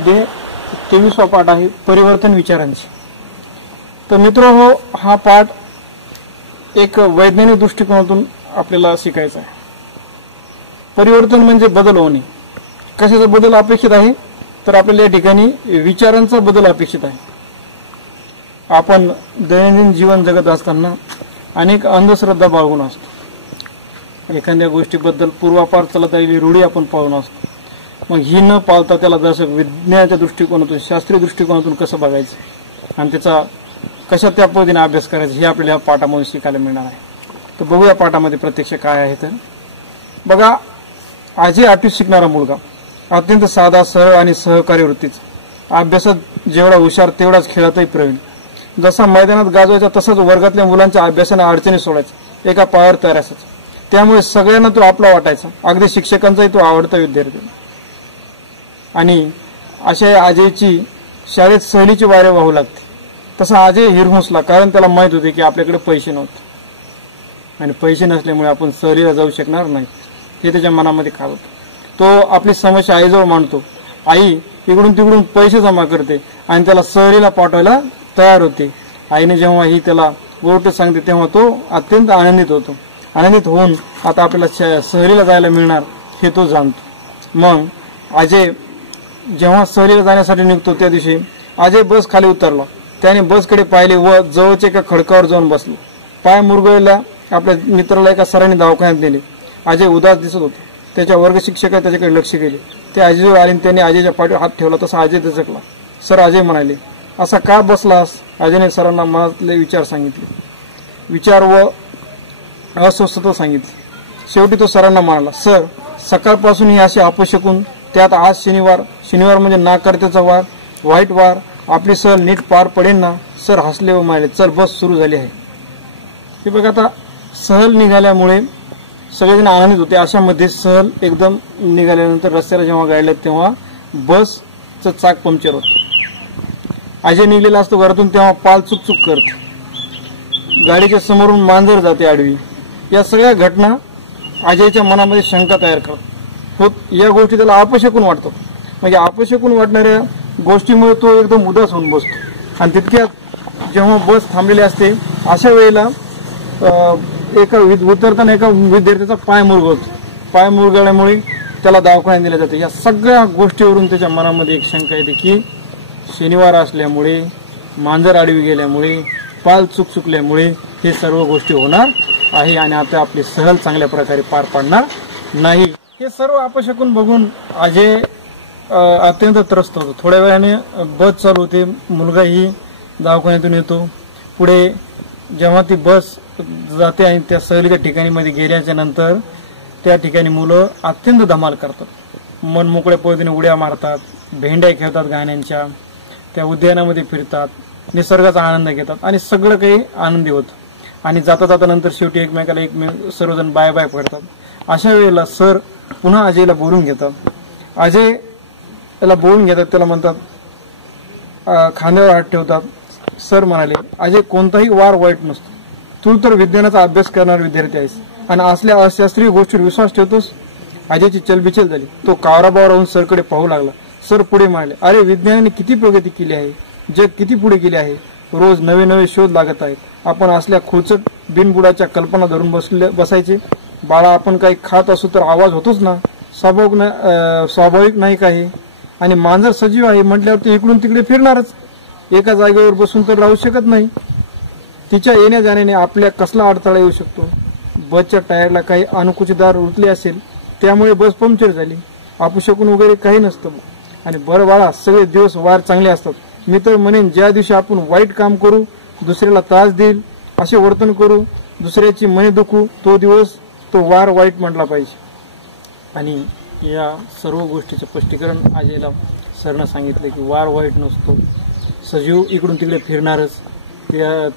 मध्ये 23वा पाठ आहे परिवर्तन विचारांची। तर मित्रहो, हा पाठ एक वैज्ञानिक दृष्टिकोनातून आपल्याला शिकायचा आहे। परिवर्तन म्हणजे बदल होणे। कशाचा बदल अपेक्षित आहे तर आपल्याला या ठिकाणी विचारांचा बदल अपेक्षित आहे। आपण दैनंदिन जीवन जगत असताना अनेक अंधश्रद्धा बाळगून असतो। एखाद्या गोष्टीबद्दल पूर्वापार चालत आलेली रूढी आपण पाळून असतो। मग ही न पाळता त्याला जसं विज्ञानाच्या दृष्टिकोनातून शास्त्रीय दृष्टिकोनातून कसं बघायचं आणि त्याचा कशा त्या पद्धतीने अभ्यास करायचा हे आपल्याला या पाठामध्ये शिकायला मिळणार आहे। तर बघूया पाठामध्ये प्रत्यक्ष काय आहे। तर बघा, आजी 8वीत शिकणारा मुलगा अत्यंत साधा, सरळ आणि सहकारी वृत्तीचा। अभ्यासात जेवढा हुशार तेवढाच खेळातही प्रवीण। जसा मैदानात गाजवायचा तसाच वर्गातल्या मुलांच्या अभ्यासाने अडचणी सोडायचा, एका पायावर तयार असायचा। त्यामुळे सगळ्यांना तो आपला वाटायचा, अगदी शिक्षकांचाही तो आवडता विद्यार्थी। आणि अशा अजयची शाळेत सहलीची वारे वाहू लागते। तसा अजय हिरमुसला, कारण त्याला माहित होते की आपल्याकडे पैसे नव्हते आणि पैसे नसल्यामुळे आपण सहलीला जाऊ शकणार नाही हे त्याच्या मनामध्ये खात होतं। तो आपली समस्या आईजवळ मांडतो। आई इकडून तिकडून पैसे जमा करते आणि त्याला सहलीला पाठवायला तयार होते। आईने जेव्हा ही त्याला गोष्ट सांगते तेव्हा तो अत्यंत आनंदित होतो। आनंदित होऊन आता आपल्याला सहलीला जायला मिळणार हे तो जाणतो। मग अजय जेव्हा सहलीला जाण्यासाठी निघतो त्या दिवशी अजय बस खाली उतरला। त्याने बसकडे पाहिले व जवळच्या एका खडकावर जाऊन बसलो। पाय मुरगळलेल्या आपल्या मित्राला एका सरांनी दवाखान्यात नेले। अजय उदास दिसत होता। त्याच्या वर्ग शिक्षकाने त्याच्याकडे लक्ष केले। ते अजयजवळ आले आणि त्यांनी अजयच्या पाठीवर हात ठेवला तसा अजय दचकला। सर अजय म्हणाले, असा का बसलास? अजयने सरांना मनातले विचार सांगितले, विचार व अस्वस्थता सांगितली। शेवटी तो सरांना म्हणाला, सर सकाळपासून ही अशी अपशकून, त्यात आज शनिवार म्हणजे नाकारत्याचा वार, वाईट वार, आपली सहल नीट पार पडेल ना? सर हसले व म्हणाले, चल बस सुरू झाली आहे। हे बघा, आता सहल निघाल्यामुळे सगळेजण आनंदित होते। अशामध्ये सहल एकदम निघाल्यानंतर रस्त्याला जेव्हा गाडले तेव्हा बसचं चाक पंक्चर होतं। अजय निघलेला असतो घरातून तेव्हा पाल चुकचुक करते। गाडीच्या समोरून मांजर जाते आडवी। या सगळ्या घटना अजयच्या मनामध्ये शंका तयार करतात। या गोष्टी त्याला अपशकून वाटतात। म्हणजे अपशकून वाटणाऱ्या गोष्टीमुळे तो एकदम उदास होऊन बसतो। आणि तितक्यात जेव्हा बस थांबलेली असते अशा वेळेला उतरताना एका विद्यार्थ्याचा पाय मुरगळतो। पाय मुरगळल्यामुळे त्याला दवाखान्यात नेले जाते। या सगळ्या गोष्टीवरून त्याच्या मनामध्ये एक शंका येते की शनिवार असल्यामुळे, मांजर आडवी गेल्यामुळे, पाल चुकल्यामुळे हे सर्व गोष्टी होणार आहे आणि आता आपली सहल चांगल्या प्रकारे पार पाडणार नाही। हे सर्व अपशकून बघून अजय अत्यंत त्रस्त होतो। थोड्या वेळाने बस चालू होते। मुलगाही दवाखान्यातून येतो। पुढे जेव्हा ती बस जाते आणि त्या सहलीच्या ठिकाणी मध्ये गेल्याच्या नंतर त्या ठिकाणी मुलं अत्यंत धमाल करतात। मन मोकळ्या पद्धतीने उड्या मारतात, भेंड्या खेळतात गाण्यांच्या, त्या उद्यानामध्ये फिरतात, निसर्गाचा आनंद घेतात आणि सगळं काही आनंदी होतं। आणि जाता जाता नंतर शेवटी एकमेकाला सर्वजण बाय बाय करतात। अशा वेळेला सर पुन्हा अजयला बोलून घेतात। अजय त्याला बोलून घेतात, त्याला म्हणतात, खांद्यावर हात ठेवतात। सर म्हणाले, अजय कोणताही वार वाईट नसतो। तू तर विज्ञानाचा अभ्यास करणारा विद्यार्थी आहेस आणि असल्या अशास्त्रीय गोष्टीवर विश्वास ठेवतोस? अजयची चलबिचल झाली। तो कावराबावर राहून सरकडे पाहू लागला। सर पुढे म्हणाले, अरे विज्ञानाने किती प्रगती केली आहे, जग किती पुढे गेले आहे, रोज नवे नवे शोध लागत आहेत। आपण असल्या खोचट बिनबुडाच्या कल्पना धरून बसायचे? बाळा, आपण काही खात असू तर आवाज होतोच ना, स्वाभाविक नाही काही? आणि मांजर सजीव आहे म्हटल्यावर ते इकडून तिकडे फिरणारच, एका जागेवर बसून तर राहू शकत नाही। तिच्या येण्या जाण्याने आपल्या कसला अडथळा येऊ शकतो? बसच्या टायरला काही अनुकुचीदार उरले असेल, त्यामुळे बस पंक्चर झाली। अपशकून वगैरे काही नसतं। आणि बरं बाळा, सगळे दिवस वार चांगले असतात। मी तर म्हणेन, ज्या दिवशी आपण वाईट काम करू, दुसऱ्याला त्रास देईल, असे वर्तन करू, दुसऱ्याची मने दुखू, तो दिवस, तो वार वाईट म्हटला पाहिजे। आणि या सर्व गोष्टीचं स्पष्टीकरण अजयला सरनं सांगितलं की वार वाईट नसतो, सजीव इकडून तिकडे फिरणारच,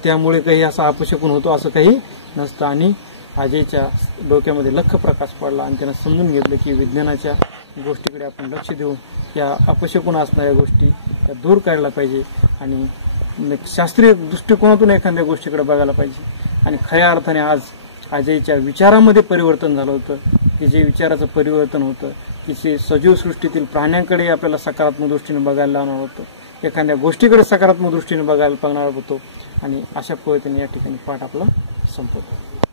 त्यामुळे काही असा अपशकून होतो असं काही नसतं। आणि अजयच्या डोक्यामध्ये लख प्रकाश पडला आणि त्यानं समजून घेतलं की विज्ञानाच्या गोष्टीकडे आपण लक्ष देऊन या अपशकून असणाऱ्या गोष्टी त्या दूर करायला पाहिजे आणि शास्त्रीय दृष्टिकोनातून एखाद्या गोष्टीकडे बघायला पाहिजे। आणि खऱ्या अर्थाने आज अजयच्या विचारामध्ये परिवर्तन झालं होतं। की जे विचाराचं परिवर्तन होतं, की जे सजीव सृष्टीतील प्राण्यांकडे आपल्याला सकारात्मक दृष्टीने बघायला लावणार होतं, एखाद्या गोष्टीकडे सकारात्मक दृष्टीने बघायला होतो. आणि अशा पद्धतीने या ठिकाणी पाठ आपला संपवतो.